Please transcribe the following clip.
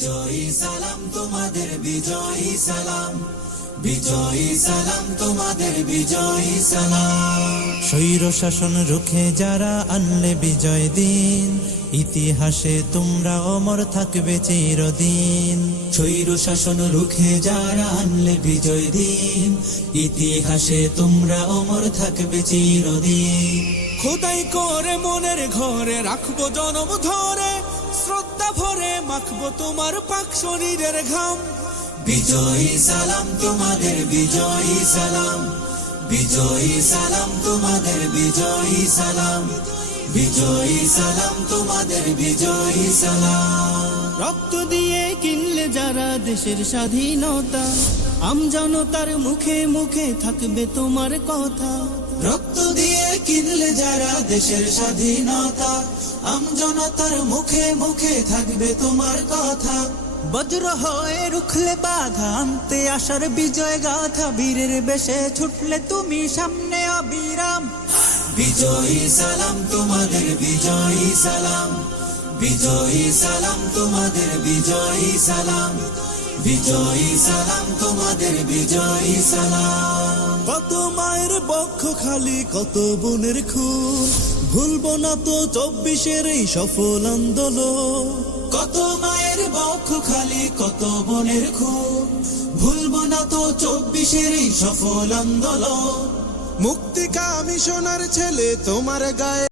বিজয়ী সালাম তোমাদের, বিজয়ী সালাম, বিজয়ী সালাম তোমাদের, বিজয়ী সালাম। স্বৈর শাসন রুখে যারা আনলে বিজয় দিন, ইতিহাসে তোমরা অমর থাকবে চিরদিন। স্বৈর শাসন রুখে যারা আনলে বিজয় দিন, ইতিহাসে তোমরা অমর থাকবে চিরদিন। খোদাই করে মনের ঘরে রাখবো জনম ধরে, শ্রদ্ধা ভরে মাখবো তোমার পাক শরীরের ঘাম। বিজয়ী সালাম তোমাদের, বিজয়ী সালাম, বিজয়ী সালাম তোমাদের, বিজয়ী সালাম, বিজয়ী সালাম তোমাদের, বিজয়ী সালাম। রক্ত দিয়ে কিনলে যারা দেশের স্বাধীনতা, আমজনতার মুখে মুখে থাকবে তোমার কথা। রক্ত দিয়ে কিনলে যারা দেশের স্বাধীনতা, আমজনতার মুখে মুখে থাকবে তোমার কথা। বজ্র হয়ে রুখলে বাধা, আনতে আসার বিজয় গাথা, বীরের বেশে ছুটলে তুমি সামনে অবিরাম। বিজয়ী সালাম তোমাদের, বিজয়ী সালাম, বিজয়ী সালাম তোমাদের, বিজয়ী সালাম, বিজয়ী সালাম তোমাদের, বিজয়ী সালাম। কত মায়ের বক্ষ খালি, কত বোনের খুন, ভুলবো না তো 24-এর এই সফল আন্দোলন। কত মায়ের বক্ষ খালি, কত বোনের খুন, ভুলবো না তো 24-এর এই সফল আন্দোলন। মুক্তিকামী সোনার ছেলে তোমার গায়ে